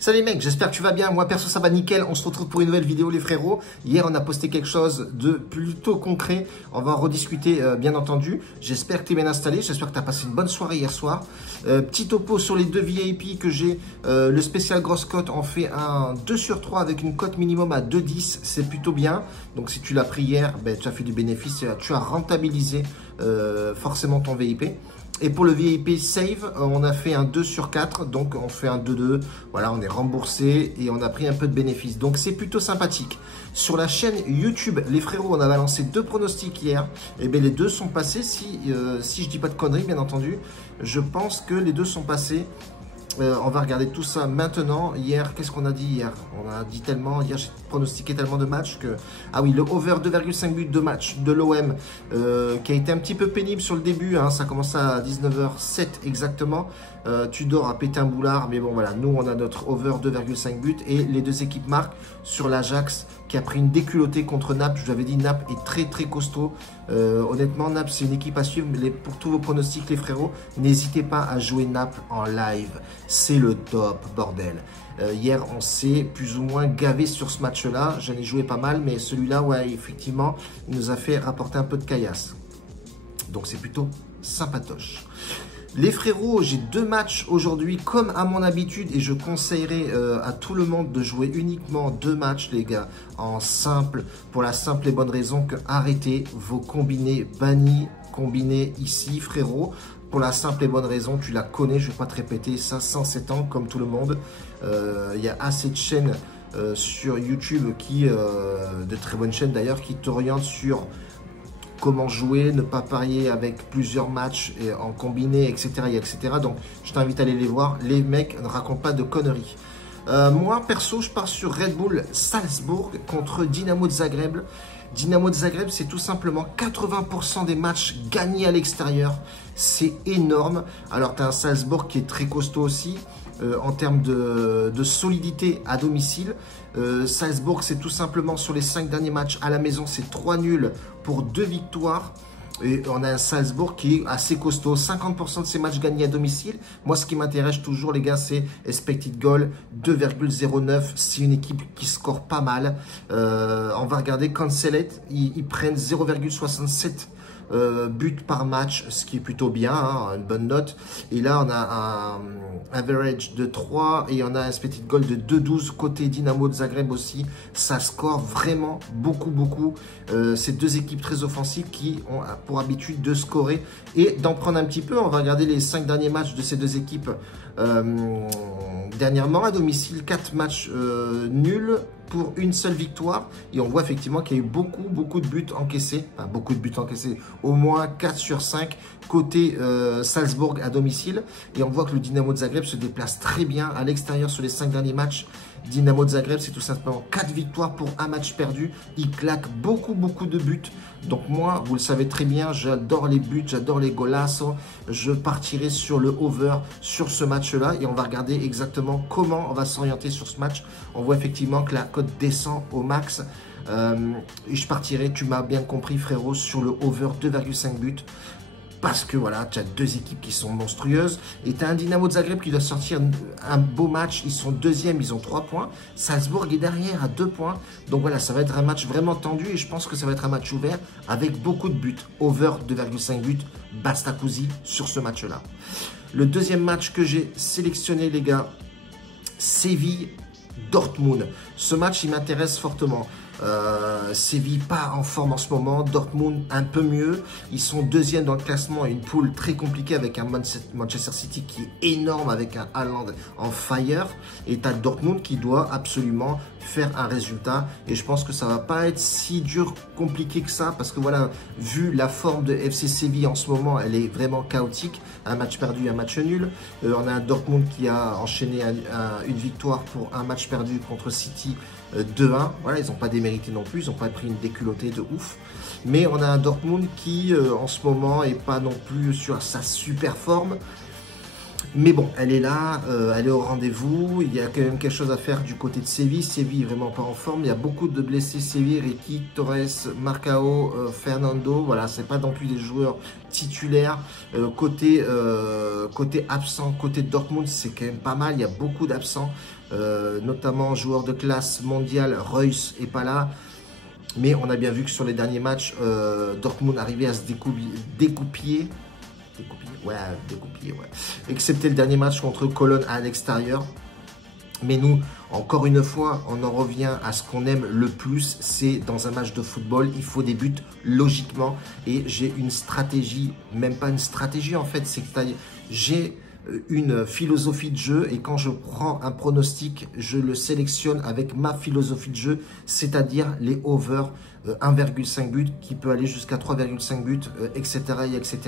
Salut les mecs, j'espère que tu vas bien. Moi perso ça va nickel. On se retrouve pour une nouvelle vidéo les frérots. Hier on a posté quelque chose de plutôt concret. On va en rediscuter bien entendu. J'espère que tu es bien installé. J'espère que tu as passé une bonne soirée hier soir. Petit topo sur les deux VIP que j'ai. Le spécial grosse cote en fait un 2 sur 3 avec une cote minimum à 2,10. C'est plutôt bien. Donc si tu l'as pris hier, tu as fait du bénéfice. Tu as rentabilisé forcément ton VIP. Et pour le VIP Save, on a fait un 2 sur 4, donc on fait un 2-2. Voilà, on est remboursé et on a pris un peu de bénéfice. Donc c'est plutôt sympathique. Sur la chaîne YouTube, les frérots, on a balancé 2 pronostics hier. Et bien les deux sont passés, si je dis pas de conneries, bien entendu. Je pense que les deux sont passés. On va regarder tout ça maintenant. Hier, qu'est-ce qu'on a dit hier? On a dit tellement, hier j'ai pronostiqué tellement de matchs que... Ah oui, le over 2,5 buts de match de l'OM qui a été un petit peu pénible sur le début. Hein, ça commence à 19h07 exactement. Tudor a pété un boulard, mais bon voilà, nous on a notre over 2,5 buts et les deux équipes marquent sur l'Ajax qui a pris une déculottée contre Naples. Je vous avais dit, Naples est très très costaud. Honnêtement, Naples c'est une équipe à suivre. Pour tous vos pronostics les frérots, n'hésitez pas à jouer Naples en live. C'est le top, bordel. Hier, on s'est plus ou moins gavé sur ce match-là. J'en ai joué pas mal, mais celui-là, ouais, effectivement, il nous a fait rapporter un peu de caillasse. Donc c'est plutôt sympatoche. Les frérots, j'ai 2 matchs aujourd'hui comme à mon habitude et je conseillerais à tout le monde de jouer uniquement 2 matchs les gars en simple pour la simple et bonne raison que arrêtez vos combinés bannis, combinés ici frérot. Pour la simple et bonne raison, tu la connais, je ne vais pas te répéter, 507 ans comme tout le monde. Il y a assez de chaînes sur YouTube de très bonnes chaînes d'ailleurs, qui t'orientent sur comment jouer, ne pas parier avec plusieurs matchs en combiné, etc. etc. Donc, je t'invite à aller les voir. Les mecs ne racontent pas de conneries. Moi, perso, je pars sur Red Bull Salzbourg contre Dynamo de Zagreb. Dynamo de Zagreb, c'est tout simplement 80% des matchs gagnés à l'extérieur. C'est énorme. Alors, tu as un Salzbourg qui est très costaud aussi. En termes de solidité à domicile. Salzbourg, c'est tout simplement sur les 5 derniers matchs à la maison, c'est 3 nuls pour 2 victoires. Et on a un Salzbourg qui est assez costaud, 50% de ses matchs gagnés à domicile. Moi, ce qui m'intéresse toujours, les gars, c'est expected goal 2,09. C'est une équipe qui score pas mal. On va regarder Cancelo, ils prennent 0,67 buts par match, ce qui est plutôt bien, hein, une bonne note. Et là, on a un average de 3 et on a un expected goal de 2,12 côté Dynamo de Zagreb aussi. Ça score vraiment beaucoup. C'est deux équipes très offensives qui ont pour habitude de scorer et d'en prendre un petit peu. On va regarder les 5 derniers matchs de ces deux équipes. Dernièrement à domicile, 4 matchs nuls pour une seule victoire et on voit effectivement qu'il y a eu beaucoup de buts encaissés, enfin beaucoup de buts encaissés, au moins 4 sur 5 côté Salzbourg à domicile et on voit que le Dynamo de Zagreb se déplace très bien à l'extérieur sur les 5 derniers matchs. Dynamo de Zagreb, c'est tout simplement 4 victoires pour un match perdu. Il claque beaucoup de buts. Donc moi, vous le savez très bien, j'adore les buts, j'adore les golassos. Je partirai sur le over sur ce match-là et on va regarder exactement comment on va s'orienter sur ce match. On voit effectivement que la cote descend au max. Et je partirai, tu m'as bien compris frérot, sur le over 2,5 buts. Parce que voilà, tu as deux équipes qui sont monstrueuses. Et tu as un Dynamo de Zagreb qui doit sortir un beau match. Ils sont deuxièmes, ils ont 3 points. Salzbourg est derrière à 2 points. Donc voilà, ça va être un match vraiment tendu. Et je pense que ça va être un match ouvert avec beaucoup de buts. Over 2,5 buts, basta cosy sur ce match-là. Le deuxième match que j'ai sélectionné, les gars, Séville-Dortmund. Ce match, il m'intéresse fortement. Séville pas en forme en ce moment, Dortmund un peu mieux, ils sont deuxième dans le classement et une poule très compliquée avec un Manchester City qui est énorme avec un Haaland en fire et tu as Dortmund qui doit absolument faire un résultat et je pense que ça va pas être si dur, compliqué que ça parce que voilà, vu la forme de FC Séville en ce moment, elle est vraiment chaotique, un match perdu, un match nul. On a un Dortmund qui a enchaîné une victoire pour un match perdu contre City 2-1, voilà, ils n'ont pas démérité non plus, ils n'ont pas pris une déculottée de ouf. Mais on a un Dortmund qui, en ce moment, n'est pas non plus sur sa super forme. Mais bon, elle est là, elle est au rendez-vous. Il y a quand même quelque chose à faire du côté de Séville. Séville est vraiment pas en forme. Il y a beaucoup de blessés. Séville, Ricky, Torres, Marcao, Fernando. Voilà, c'est pas non plus des joueurs titulaires. Côté absent, côté Dortmund, c'est quand même pas mal. Il y a beaucoup d'absents, notamment joueurs de classe mondiale. Reus est pas là. Mais on a bien vu que sur les derniers matchs, Dortmund arrivait à se découpiller. Excepté le dernier match contre Cologne à l'extérieur. Mais nous, encore une fois, on en revient à ce qu'on aime le plus, c'est dans un match de football, il faut des buts logiquement. Et j'ai une stratégie, même pas une stratégie en fait, c'est que j'ai une philosophie de jeu et quand je prends un pronostic, je le sélectionne avec ma philosophie de jeu, c'est-à-dire les over 1,5 buts qui peut aller jusqu'à 3,5 buts, etc., etc.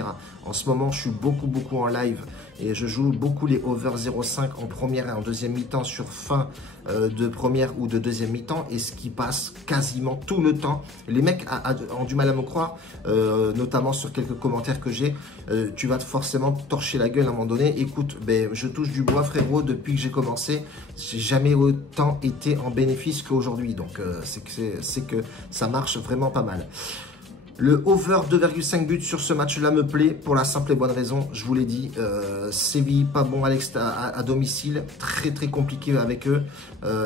En ce moment, je suis beaucoup en live et je joue beaucoup les over 0,5 en première et en deuxième mi-temps sur fin de première ou de deuxième mi-temps et ce qui passe quasiment tout le temps. Les mecs ont du mal à me croire, notamment sur quelques commentaires que j'ai. Tu vas forcément torcher la gueule à un moment donné. Écoute, ben, je touche du bois frérot, depuis que j'ai commencé, j'ai jamais autant été en bénéfice qu'aujourd'hui. Donc c'est que ça marche vraiment pas mal. Le over 2,5 buts sur ce match-là me plaît pour la simple et bonne raison, je vous l'ai dit, Séville pas bon à domicile, très compliqué avec eux,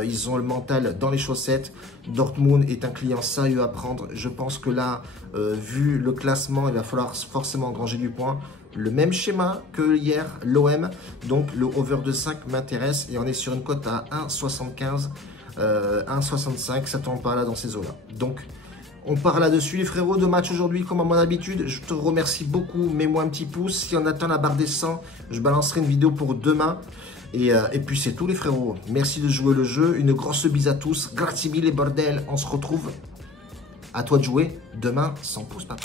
ils ont le mental dans les chaussettes, Dortmund est un client sérieux à prendre, je pense que là, vu le classement, il va falloir forcément engranger du point. Le même schéma que hier, l'OM, donc le over de 5 m'intéresse et on est sur une cote à 1,75, 1,65, ça tombe par là dans ces eaux-là. Donc, on part là-dessus les frérots de match aujourd'hui comme à mon habitude. Je te remercie beaucoup, mets-moi un petit pouce. Si on atteint la barre des 100, je balancerai une vidéo pour demain. Et puis c'est tout les frérots. Merci de jouer le jeu. Une grosse bise à tous. Grazie mille bordel. On se retrouve. À toi de jouer demain sans pouce papa.